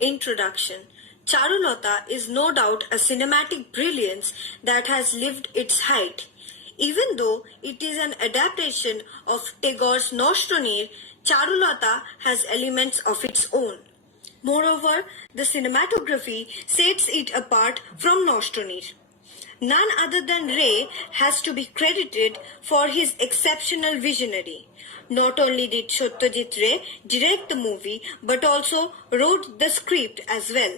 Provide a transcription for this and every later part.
Introduction. Charulata is no doubt a cinematic brilliance that has lived its height. Even though it is an adaptation of Tagore's Nostromo, Charulata has elements of its own. Moreover, the cinematography sets it apart from Nostromo. None other than Ray has to be credited for his exceptional visionary. Not only did Satyajit Ray direct the movie, but also wrote the script as well.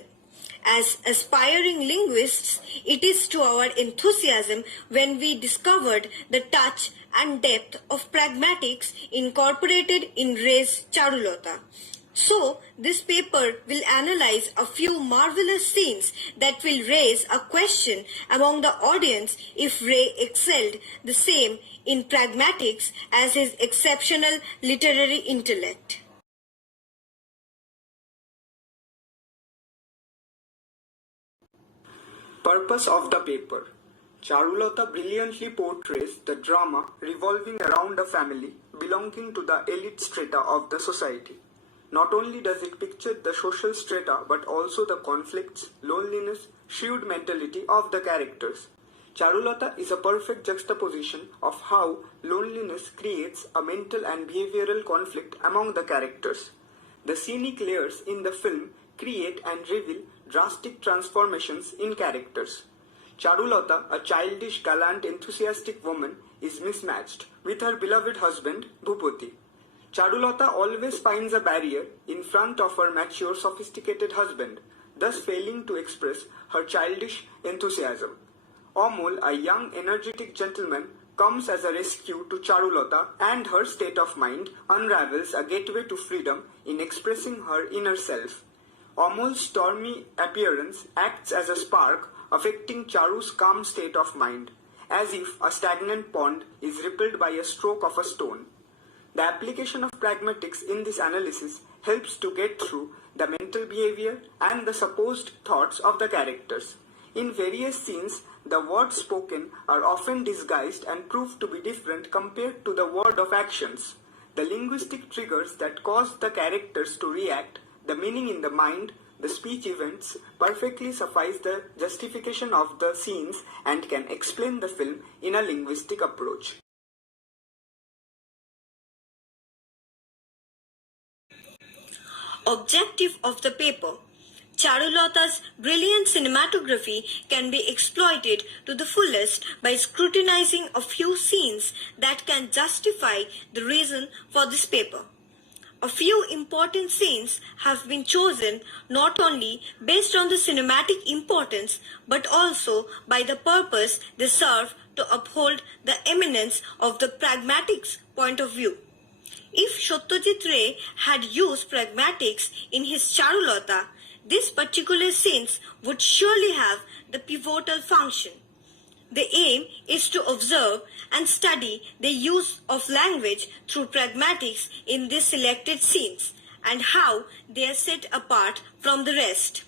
As aspiring linguists, it is to our enthusiasm when we discovered the touch and depth of pragmatics incorporated in Ray's Charulata. So, this paper will analyze a few marvelous scenes that will raise a question among the audience if Ray excelled the same in pragmatics as his exceptional literary intellect. Purpose of the paper. Charulata brilliantly portrays the drama revolving around a family belonging to the elite strata of the society. Not only does it picture the social strata but also the conflicts, loneliness, shrewd mentality of the characters. Charulata is a perfect juxtaposition of how loneliness creates a mental and behavioral conflict among the characters. The scenic layers in the film create and reveal drastic transformations in characters. Charulata, a childish, gallant, enthusiastic woman, is mismatched with her beloved husband, Bhupati. Charulata always finds a barrier in front of her mature, sophisticated husband, thus failing to express her childish enthusiasm. Amol, a young, energetic gentleman, comes as a rescue to Charulata, and her state of mind unravels a gateway to freedom in expressing her inner self. Amol's stormy appearance acts as a spark affecting Charu's calm state of mind, as if a stagnant pond is rippled by a stroke of a stone. The application of pragmatics in this analysis helps to get through the mental behavior and the supposed thoughts of the characters. In various scenes, the words spoken are often disguised and prove to be different compared to the word of actions. The linguistic triggers that cause the characters to react, the meaning in the mind, the speech events perfectly suffice the justification of the scenes and can explain the film in a linguistic approach. Objective of the paper. Charulata's brilliant cinematography can be exploited to the fullest by scrutinizing a few scenes that can justify the reason for this paper. A few important scenes have been chosen not only based on the cinematic importance but also by the purpose they serve to uphold the eminence of the pragmatics point of view. If Satyajit Ray had used pragmatics in his Charulata, these particular scenes would surely have the pivotal function. The aim is to observe and study the use of language through pragmatics in these selected scenes and how they are set apart from the rest.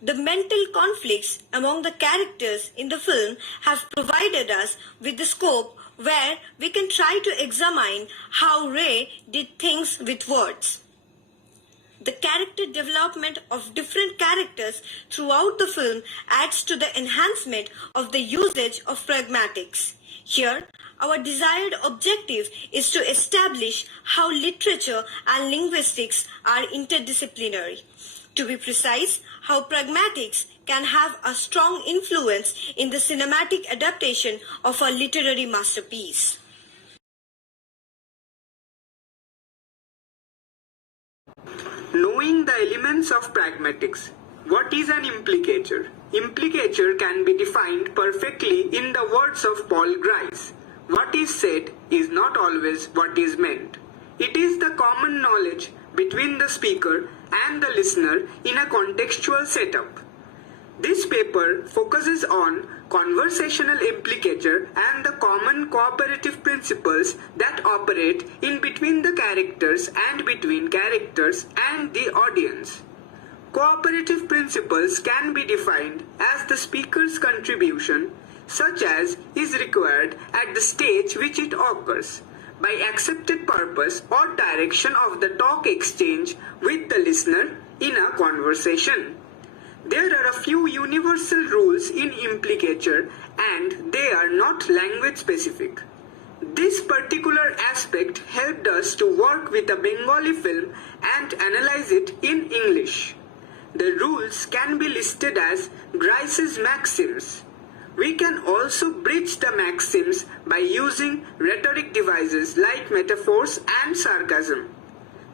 The mental conflicts among the characters in the film have provided us with the scope where we can try to examine how Ray did things with words. The character development of different characters throughout the film adds to the enhancement of the usage of pragmatics. Here, our desired objective is to establish how literature and linguistics are interdisciplinary. To be precise, how pragmatics can have a strong influence in the cinematic adaptation of a literary masterpiece. Knowing the elements of pragmatics. What is an implicature? Implicature can be defined perfectly in the words of Paul Grice. What is said is not always what is meant. It is the common knowledge between the speaker and the listener in a contextual setup. This paper focuses on conversational implicature and the common cooperative principles that operate in between the characters and between characters and the audience. Cooperative principles can be defined as the speaker's contribution, such as is required at the stage which it occurs, by accepted purpose or direction of the talk exchange with the listener in a conversation. There are a few universal rules in implicature and they are not language specific. This particular aspect helped us to work with a Bengali film and analyze it in English. The rules can be listed as Grice's maxims. We can also bridge the maxims by using rhetoric devices like metaphors and sarcasm.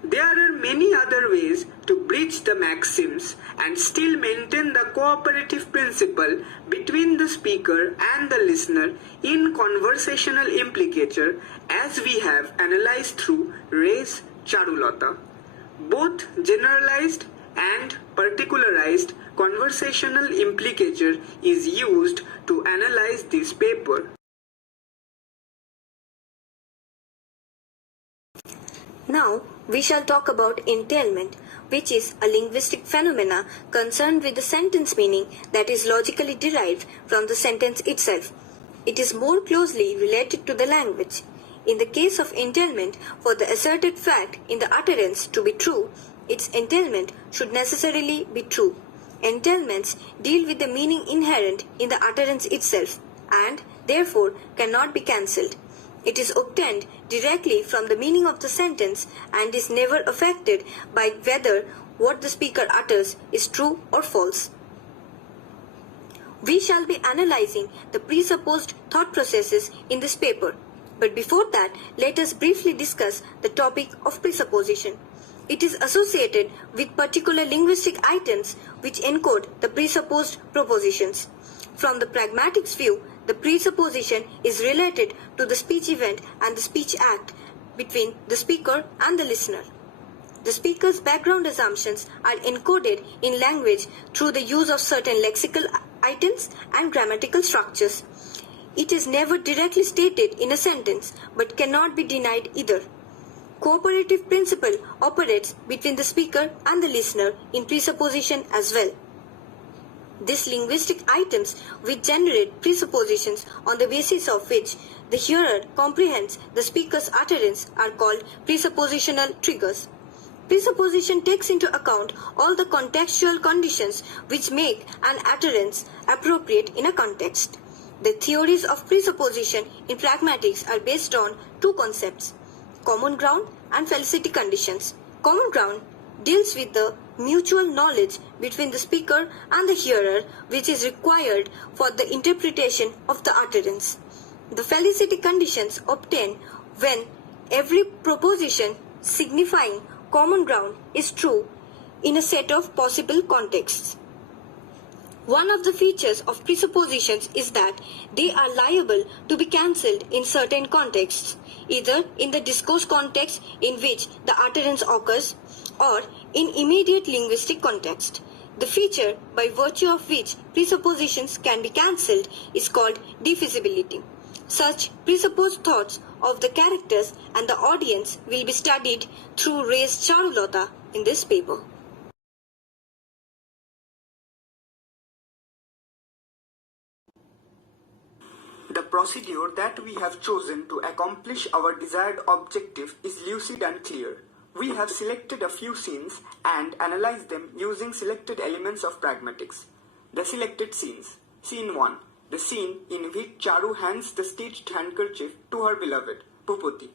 There are many other ways to bridge the maxims and still maintain the cooperative principle between the speaker and the listener in conversational implicature as we have analyzed through Ray's Charulata. Both generalized and particularized conversational implicature is used to analyze this paper. Now, we shall talk about entailment, which is a linguistic phenomena concerned with the sentence meaning that is logically derived from the sentence itself. It is more closely related to the language. In the case of entailment, for the asserted fact in the utterance to be true, its entailment should necessarily be true. Entailments deal with the meaning inherent in the utterance itself and therefore cannot be cancelled. It is obtained directly from the meaning of the sentence and is never affected by whether what the speaker utters is true or false. We shall be analyzing the presupposed thought processes in this paper. But before that, let us briefly discuss the topic of presupposition. It is associated with particular linguistic items which encode the presupposed propositions. From the pragmatics view, the presupposition is related to the speech event and the speech act between the speaker and the listener. The speaker's background assumptions are encoded in language through the use of certain lexical items and grammatical structures. It is never directly stated in a sentence but cannot be denied either. Cooperative principle operates between the speaker and the listener in presupposition as well. These linguistic items which generate presuppositions on the basis of which the hearer comprehends the speaker's utterance are called presuppositional triggers. Presupposition takes into account all the contextual conditions which make an utterance appropriate in a context. The theories of presupposition in pragmatics are based on two concepts: common ground and felicity conditions. Common ground deals with the mutual knowledge between the speaker and the hearer which is required for the interpretation of the utterance. The felicity conditions obtain when every proposition signifying common ground is true in a set of possible contexts. One of the features of presuppositions is that they are liable to be cancelled in certain contexts, either in the discourse context in which the utterance occurs or in immediate linguistic context. The feature by virtue of which presuppositions can be cancelled is called defeasibility. Such presupposed thoughts of the characters and the audience will be studied through Ray's Charulata in this paper. The procedure that we have chosen to accomplish our desired objective is lucid and clear. We have selected a few scenes and analyzed them using selected elements of pragmatics. The selected scenes. Scene 1. The scene in which Charu hands the stitched handkerchief to her beloved, Bhupati.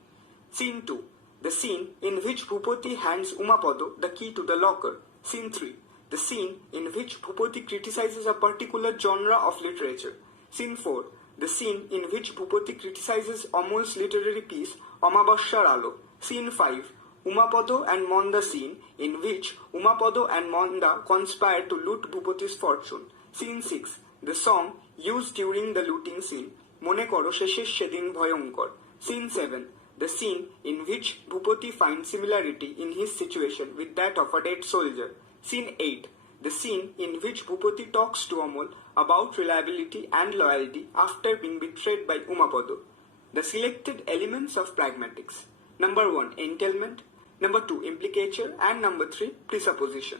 Scene 2. The scene in which Bhupati hands Umapada the key to the locker. Scene 3. The scene in which Bhupati criticizes a particular genre of literature. Scene 4. The scene in which Bhupati criticizes Amol's literary piece, Amabashar Alo. Scene 5. Umapada and Monda scene in which Umapada and Monda conspire to loot Bhupati's fortune. Scene 6. The song used during the looting scene, Mone koro sheshe shedin bhayankar. Scene 7. The scene in which Bhupati finds similarity in his situation with that of a dead soldier. Scene 8. The scene in which Bhupati talks to Amol about reliability and loyalty after being betrayed by Umapada. The selected elements of pragmatics. Number 1. Entailment. Number 2. Implicature. And number 3. Presupposition.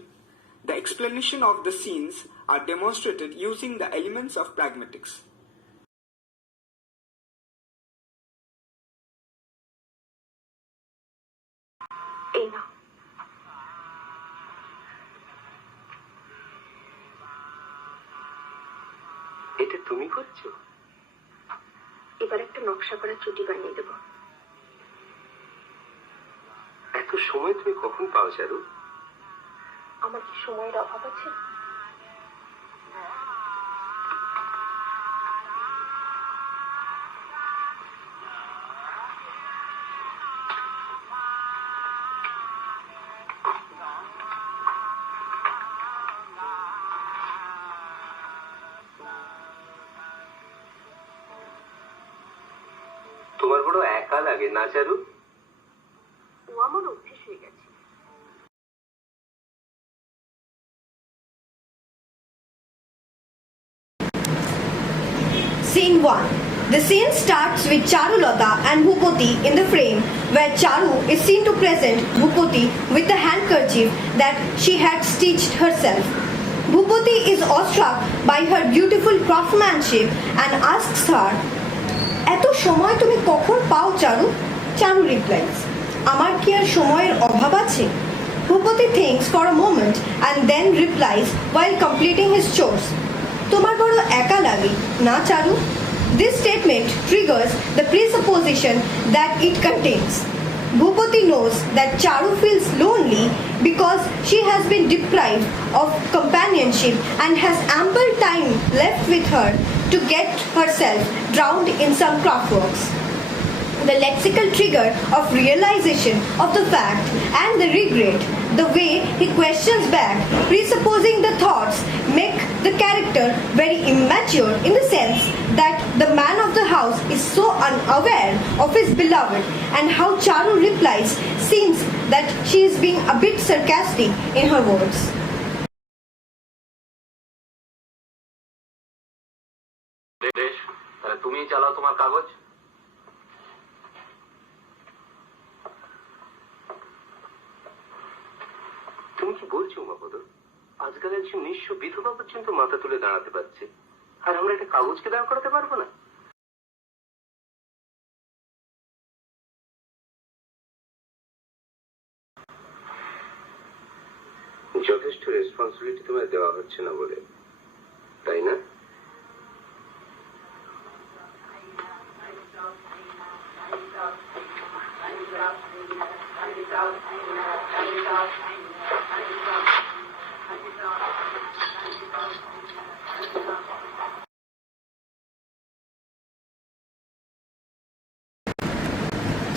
The explanation of the scenes are demonstrated using the elements of pragmatics. তুমি করছো? এবার একটা নকশা করা ছুটি বানিয়ে দেবো। এত সময় তুমি কখন পাও চারু? আমার কি সময়ের অভাব আছে? তোমার বড় একা লাগে না চারু? ও আমার অভ্যেস হয়ে গেছে। Scene 1. The scene starts with Charulata and Bhupati in the frame, where Charu is seen to present Bhupati with the handkerchief that she had stitched herself. Bhupati is awestruck by her beautiful craftsmanship and asks her, "এত সময় তুমি কখন পাও চারু?" Charu replies, "আমার কি আর সময়ের অভাব আছে?" Bhupati thinks for a moment and then replies while completing his chores, "তোমার বড় একা লাগে না চারু?" This statement triggers the presupposition that it contains. Bhupati knows that Charu feels lonely because she has been deprived of companionship and has ample time left with her to get herself drowned in some craftworks. The lexical trigger of realization of the fact and the regret, the way he questions back, presupposing the thoughts, make the character very immature in the sense that the man of the house is so unaware of his beloved, and how Charu replies seems that she is being a bit sarcastic in her words. বেশ, তুমি চালাও তোমার কাগজ। তুমি কি বলছো উমাপদ? আজকাল একজন নিঃস্ব বিধবা পর্যন্ত মাথা তুলে দাঁড়াতে পারছে, আর আমরা একটা কাগজকে দাঁড় করাতে পারবো না? যথেষ্ট রেসপন্সিবিলিটি তোমায় দেওয়া হচ্ছে না বলে, তাই না?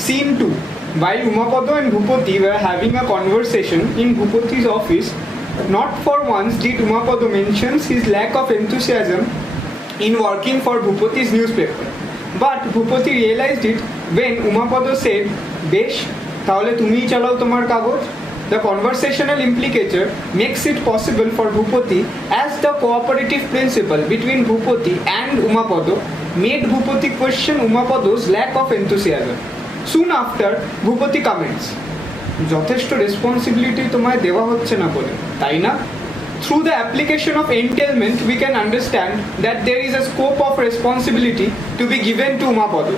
Scene 2. While Umapada and Bhupati were having a conversation in Bhupati's office, not for once did Umapada mention his lack of enthusiasm in working for Bhupati's newspaper. But Bhupati realized it when Umapada said, "Besh, tahole tumiyi chalao tomar kagoz." The conversational implicature makes it possible for Bhupati, as the cooperative principle between Bhupati and Umapada, made Bhupati question Umapada's lack of enthusiasm. Soon after, Bhupati comments, "যথেষ্ট responsibility তোমায় দেওয়া হচ্ছে না বলে, তাই না?" Through the application of entailment, we can understand that there is a scope of responsibility to be given to Umapada.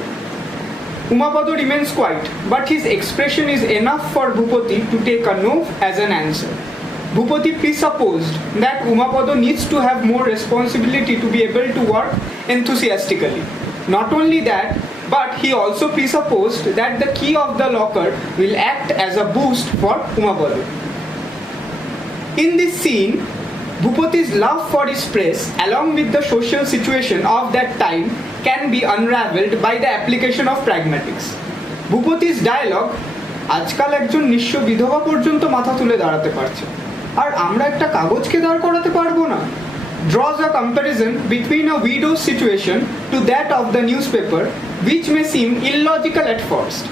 Umapada remains quiet, but his expression is enough for Bhupati to take a no as an answer. Bhupati presupposed that Umapada needs to have more responsibility to be able to work enthusiastically. Not only that, but he also presupposed that the key of the locker will act as a boost for Umapada. In this scene, Bhupati's love for his press, along with the social situation of that time, can be unraveled by the application of pragmatics. Bhupati's dialogue, "আজকাল একজন নিঃস্ব বিধবা পর্যন্ত মাথা তুলে দাঁড়াতে পারছে, আর আমরা একটা কাগজকে দাঁড় করাতে পারবো না," draws a comparison between a widow's situation to that of the newspaper, which may seem illogical at first.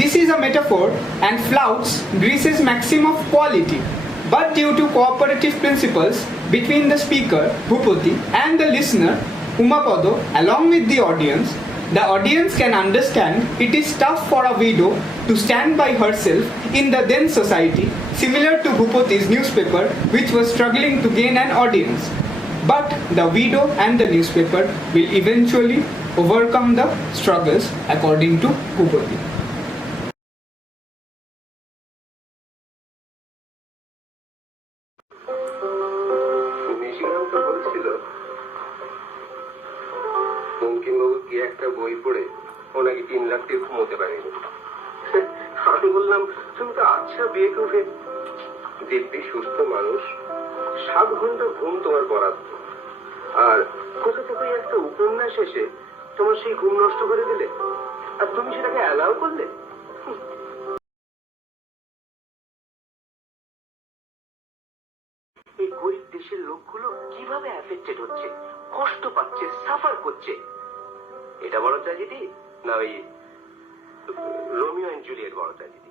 This is a metaphor and flouts Greece's maxim of quality, but due to cooperative principles between the speaker, Bhupati, and the listener, Umapada, along with the audience can understand it is tough for a widow to stand by herself in the then society, similar to Bhupati's newspaper, which was struggling to gain an audience. But the widow and the newspaper will eventually overcome the struggles, according to Bhupati. বঙ্কিমবাবু কি একটা বই পড়ে ও নাকি 3 রাত্রি ঘুমোতে পারেনি। আমি বললাম, তুমি তো আচ্ছা বিয়ে করবে, দিব্যি সুস্থ মানুষ, 7 ঘন্টা ঘুম তোমার বরাদ্দ, আর কোথা থেকে একটা উপন্যাস এসে তোমার সেই ঘুম নষ্ট করে দিলে, আর তুমি সেটাকে অ্যালাউ করলে। এই গরিব দেশের লোকগুলো কিভাবে অ্যাফেক্টেড হচ্ছে, কষ্ট পাচ্ছে, সাফার করছে। এটা বড় ট্র্যাজেডি না ওই রোমিও এন্ড জুলিয়েট বড় ট্র্যাজেডি?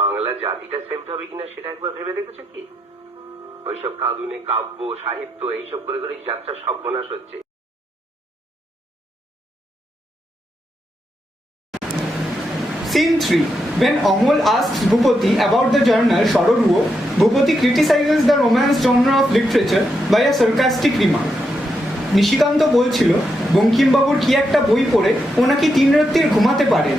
বাংলা জাতিটা সেভড হবে কিনা সেটা একবার ভেবে দেখেছো কি? ওইসব কাঁদুনে কাব্য সাহিত্য এইসব করে করে যাত্রা সর্বনাশ হচ্ছে। Scene 3. When Amol asks Bhupati about the journal Shororuo, Bhupati criticizes the romance genre of literature by a sarcastic remark. Nishikanta বলছিল বঙ্কিমবাবুর কি একটা বই পড়ে ও নাকি 3 রাত্রির ঘুমাতে পারেন।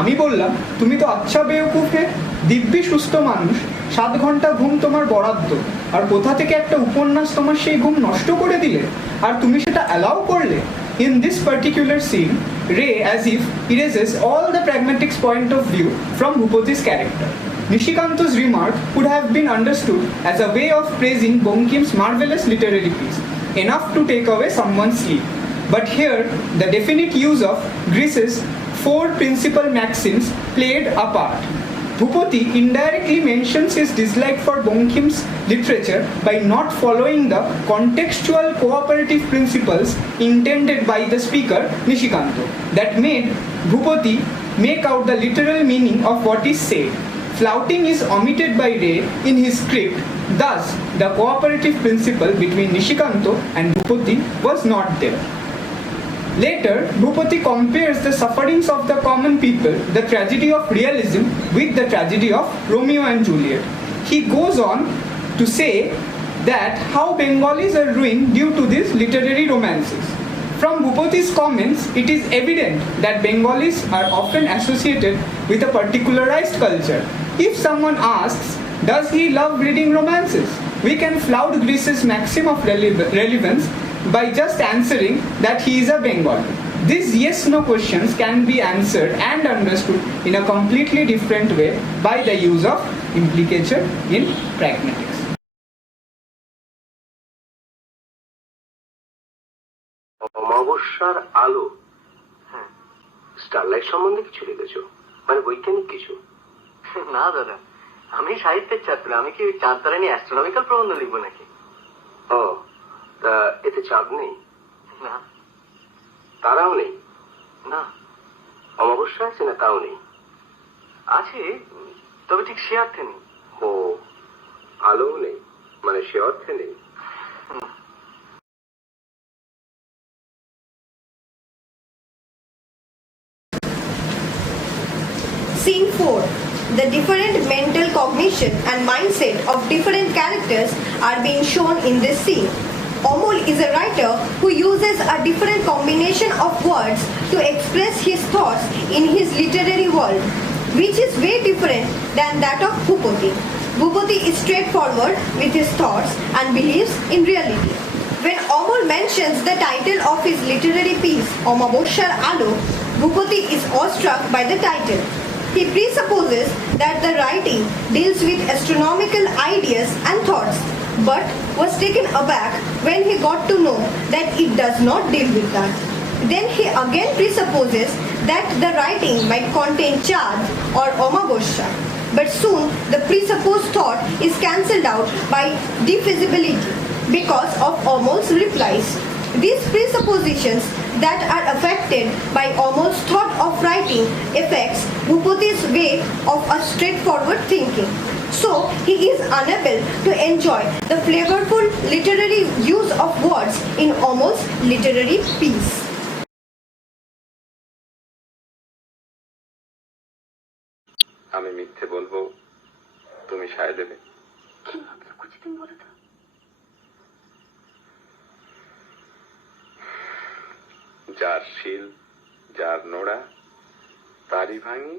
আমি বললাম, তুমি তো আচ্ছা বেওকুফ হে, দিব্যি সুস্থ মানুষ, 7 ঘন্টা ঘুম তোমার বরাদ্দ, আর কোথা থেকে একটা উপন্যাস তোমার সেই ঘুম নষ্ট করে দিলে, আর তুমি সেটা অ্যালাউ করলে। In this particular scene, Ray as if erases all the pragmatics point of view from Bhupati's character. Nishikanto's remark could have been understood as a way of praising Bonkim's marvelous literary piece, enough to take away someone's sleep. But here, the definite use of Greece's 4 principal maxims played a part. Bhupati indirectly mentions his dislike for Bonkim's literature by not following the contextual cooperative principles intended by the speaker Nishikanto that made Bhupati make out the literal meaning of what is said. Flouting is omitted by Ray in his script, thus the cooperative principle between Nishikanto and Bhupati was not there. Later, Bhupati compares the sufferings of the common people, the tragedy of realism, with the tragedy of Romeo and Juliet. He goes on to say that how Bengalis are ruined due to these literary romances. From Bhupati's comments, it is evident that Bengalis are often associated with a particularized culture. If someone asks, does he love reading romances? We can flout Greece's maxim of relevance by just answering that he is a Bengali. These yes-no questions can be answered and understood in a completely different way by the use of implicature in pragmatics. অমাবস্যার আলো, হ্যাঁ, starlight সম্বন্ধে কিছু লিখেছো? মানে বৈজ্ঞানিক কিছু? না দাদা, আমি সাহিত্যের ছাত্র, আমি কি চাঁদতারা নিয়ে অ্যাস্ট্রোনমিক্যাল প্রবন্ধ লিখবো নাকি? ও, তা এতে চাঁদ নেই? না। তারাও নেই? না। অমাবস্যা আছে না তাও নেই? আছে, তবে ঠিক সে অর্থে নেই। ও, আলোও নেই, মানে সে অর্থে নেই। Scene 4. The different mental cognition and mindset of different characters are being shown in this scene. Amol is a writer who uses a different combination of words to express his thoughts in his literary world, which is way different than that of Bhupati. Bhupati is straightforward with his thoughts and believes in reality. When Amol mentions the title of his literary piece, Amaboshar Alo, Bhupati is awestruck by the title. He presupposes that the writing deals with astronomical ideas and thoughts, but was taken aback when he got to know that it does not deal with that. Then he again presupposes that the writing might contain Chad or Amabosha, but soon the presupposed thought is cancelled out by defeasibility because of Amol's replies. These presuppositions that are affected by Amol's thought of writing affects Bhupati's way of a straightforward thinking. So he is unable to enjoy the flavorful literary use of words in Amol's literary piece. আমি মিথ্যে বলবো, তুমি সায় দেবে? যার শিল, যার নোড়া, তারই ভাঙি।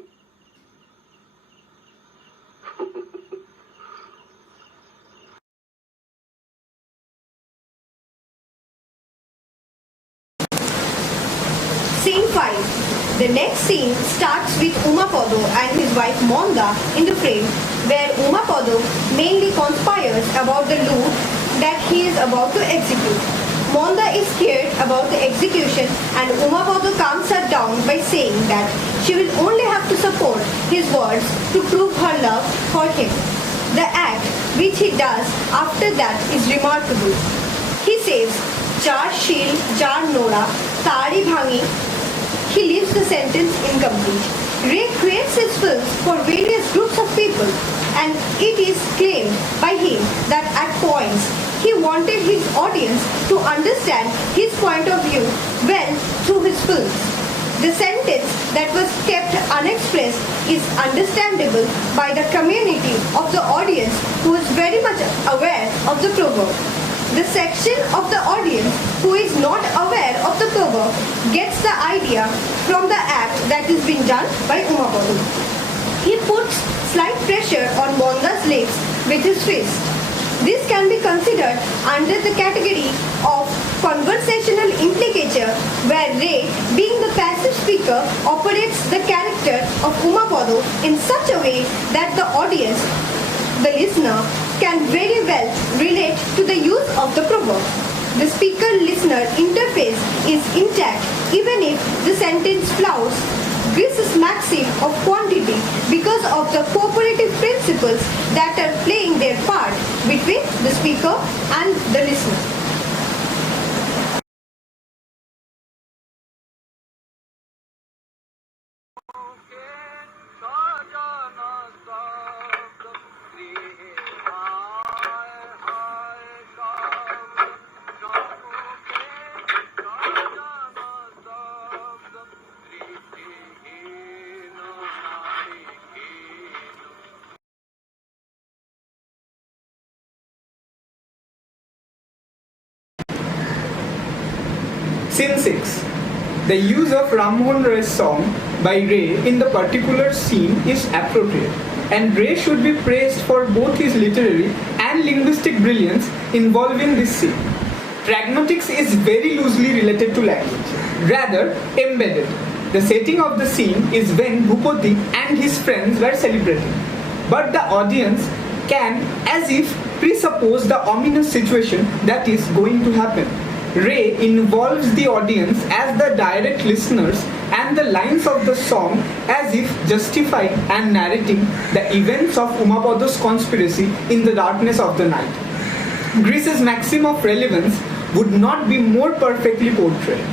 5. The next scene starts with Umapodo and his wife Monda in the frame, where Umapodo mainly conspires about the loot that he is about to execute. Monda is scared about the execution and Umapodo calms her down by saying that she will only have to support his words to prove her love for him. The act which he does after that is remarkable. He says, Jar Shil, Jar Nora, Tari Bhangi. He leaves the sentence incomplete. Ray creates his films for various groups of people, and it is claimed by him that at points he wanted his audience to understand his point of view well through his films. The sentence that was kept unexpressed is understandable by the community of the audience who is very much aware of the proverb. The section of the audience who is not aware of the proverb gets the idea from the act that is being done by Umapodo. He puts slight pressure on Monda's legs with his fist. This can be considered under the category of conversational implicature, where Ray, being the passive speaker, operates the character of Umapodo in such a way that the audience, the listener, can very well relate to the use of the proverb. The speaker-listener interface is intact even if the sentence flows. This is maxim of quantity because of the cooperative principles that are playing their part between the speaker and the listener. Scene 6. The use of Rammohan Ray's song by Ray in the particular scene is appropriate, and Ray should be praised for both his literary and linguistic brilliance involving this scene. Pragmatics is very loosely related to language, rather embedded. The setting of the scene is when Bhupati and his friends were celebrating, but the audience can as if presuppose the ominous situation that is going to happen. Ray involves the audience as the direct listeners and the lines of the song as if justifying and narrating the events of Umapodo's conspiracy in the darkness of the night. Greece's maxim of relevance would not be more perfectly portrayed.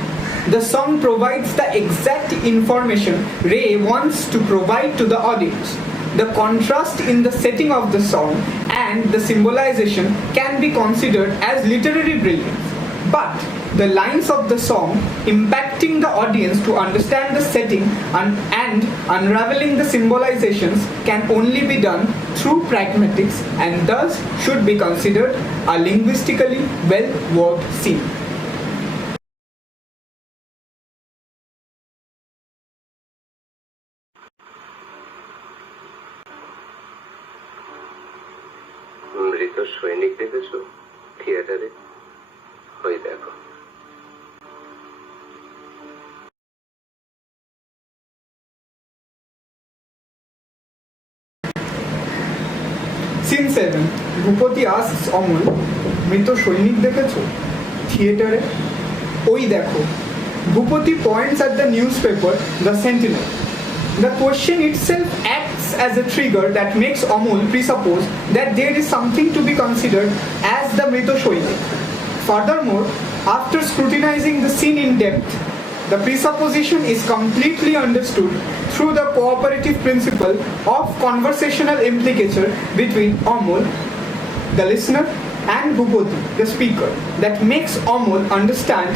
The song provides the exact information Ray wants to provide to the audience. The contrast in the setting of the song and the symbolization can be considered as literary brilliance. But the lines of the song impacting the audience to understand the setting and unraveling the symbolizations can only be done through pragmatics and thus should be considered a linguistically well-worked scene. মৃত সৈনিক দেখেছো থিয়েটারে? ওই দেখো। Scene 7. Bhupati asks Amol, মৃত সৈনিক দেখেছো থিয়েটারে? ওই দেখো। Bhupati points at the newspaper, The Sentinel. The question itself acts as a trigger that makes Amol presuppose that there is something to be considered as the mrito shoinik. Furthermore, after scrutinizing the scene in depth, the presupposition is completely understood through the cooperative principle of conversational implicature between Amol, the listener, and Bhupati, the speaker, that makes Amol understand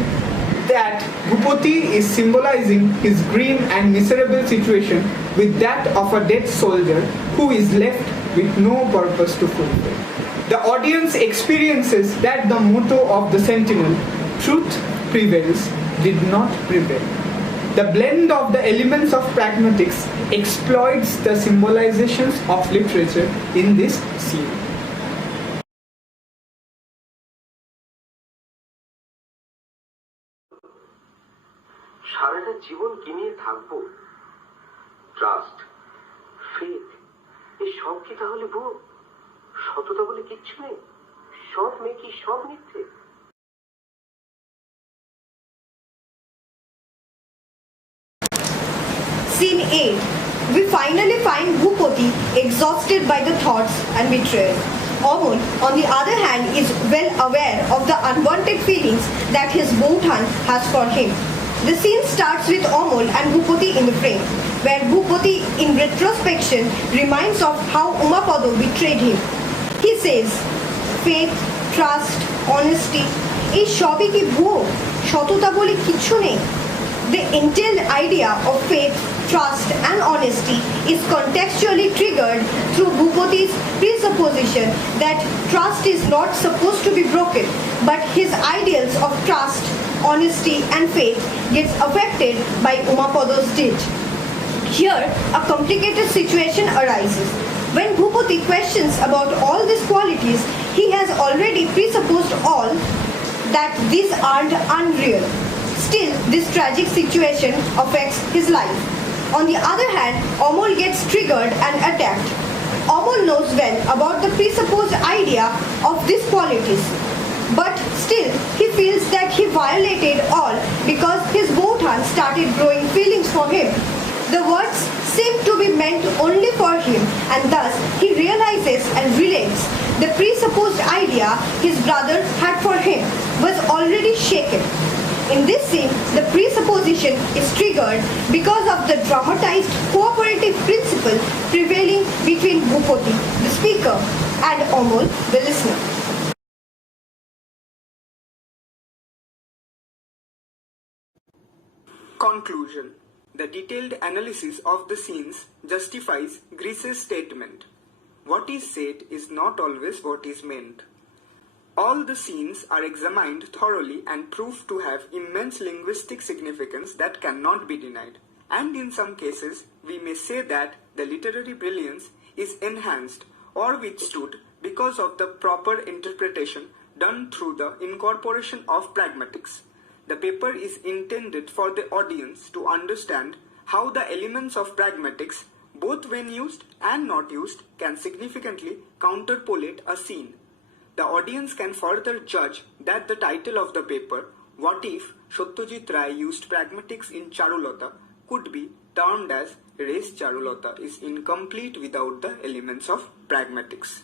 that Bhupati is symbolizing his grim and miserable situation with that of a dead soldier who is left with no purpose to fulfill. The audience experiences that the motto of the Sentinel, truth prevails, did not prevail. The blend of the elements of pragmatics exploits the symbolizations of literature in this scene. সারাটা জীবন কি নিয়ে থাকবো? Trust, faith, এই সব কি তাহলে ভুয়ো? সততা বলে কিচ্ছু নেই? সব মেকি, সব মিথ্যে? Scene 8. We finally find Bhupati exhausted by the thoughts and betrayal. Amol, on the other hand, is well aware of the unwanted feelings that his Bhutan has for him. The scene starts with Amol and Bhupati in the frame, where Bhupati, in retrospection, reminds of how Umapado betrayed him. He says, faith, trust, honesty, এই সবই কি ভুয়ো? সততা বলে কিচ্ছু নেই? The entailed idea of faith, trust and honesty is contextually triggered through Bhupati's presupposition that trust is not supposed to be broken, but his ideals of trust, honesty and faith gets affected by Umapado's deed. Here, a complicated situation arises. When Bhupati questions about all these qualities, he has already presupposed all that these aren't unreal. Still, this tragic situation affects his life. On the other hand, Amol gets triggered and attacked. Amol knows well about the presupposed idea of these qualities, but still he feels that he violated all because his Bhutan started growing feelings for him. The words seem to be meant only for him, and thus he realizes and relates the presupposed idea his brother had for him was already shaken. In this scene, the presupposition is triggered because of the dramatized cooperative principle prevailing between Bhupati, the speaker, and Amol, the listener. Conclusion. The detailed analysis of the scenes justifies Greece's statement. What is said is not always what is meant. All the scenes are examined thoroughly and proved to have immense linguistic significance that cannot be denied. And in some cases, we may say that the literary brilliance is enhanced or withstood because of the proper interpretation done through the incorporation of pragmatics. The paper is intended for the audience to understand how the elements of pragmatics, both when used and not used, can significantly counterpolate a scene. The audience can further judge that the title of the paper, What If Satyajit Ray Used Pragmatics in Charulata, could be termed as Res Charulata is incomplete without the elements of pragmatics.